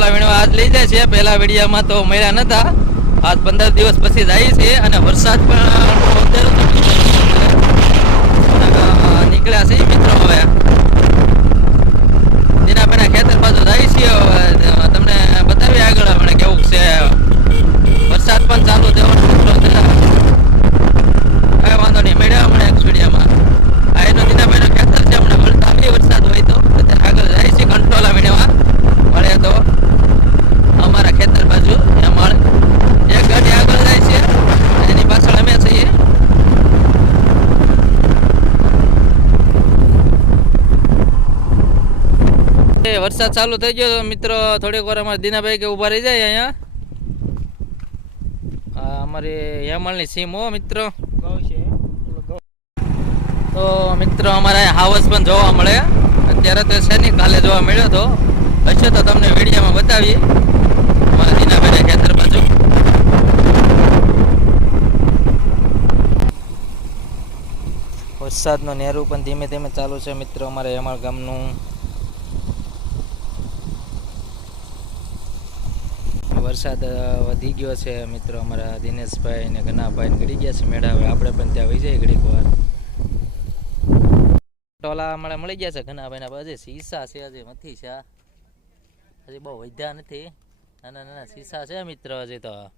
કંટ્રોલા વીણવા આજ લઈ જાય છે. પહેલા વિડીયામાં તો મળ્યા નતા, આજ 15 દિવસ પછી જાય છે અને વરસાદ પણ નીકળ્યા છે મિત્રો. હવે દીનાભાઈના ખેતર બાજુ જાય છે. તમને બતાવી આગળ હમણાં કેવું છે. વરસાદ પણ ચાલુ થવાનો મિત્રો છે. કઈ વાંધો નહીં, મળ્યા હમણાં એક વિડીયામાં. આ એનો દીનાભાઈનો ખેતર છે. હમણાં વળતા બી વરસાદ હોય તો આગળ જાય છે કંટ્રોલા વીણવા. મળે તો અમારા ખેતર બાજુ એમાં એક ગાડી આગળ જાય છે, એની પાછળ અમે છીએ. વરસાદ ચાલુ થઈ ગયો મિત્રો. થોડીક વાર અમારા દીનાભાઈ કે ઉભા રહી જાય અહીંયા. અમારી હેમાળની સીમ હો મિત્રો. તો મિત્રો અમારે હાવસ પણ જોવા મળે. અત્યારે તો છે નહીં, કાલે જોવા મળ્યો હતો. હશે તો તમને વિડીયોમાં બતાવીએ અમારા દીનાભાઈના ખેતર બાજુ. વરસાદનું નેરું પણ ધીમે ધીમે ચાલુ છે મિત્રો અમારે હેમાળ ગામનું. વરસાદ વધી ગયો છે મિત્રો. અમારા દિનેશભાઈ ને ઘનાભાઈ ગળી ગયા છે મેળા. હવે આપણે પણ ત્યાં વહી જઈએ ઘડીક વાર. ટોલા અમારે મળી ગયા છે ઘનાભાઈ ના. હજી શીશા છે, હજી નથી છે, હજી બહુ વધ્યા નથી. નાના નાના શીશા છે મિત્રો હજી તો.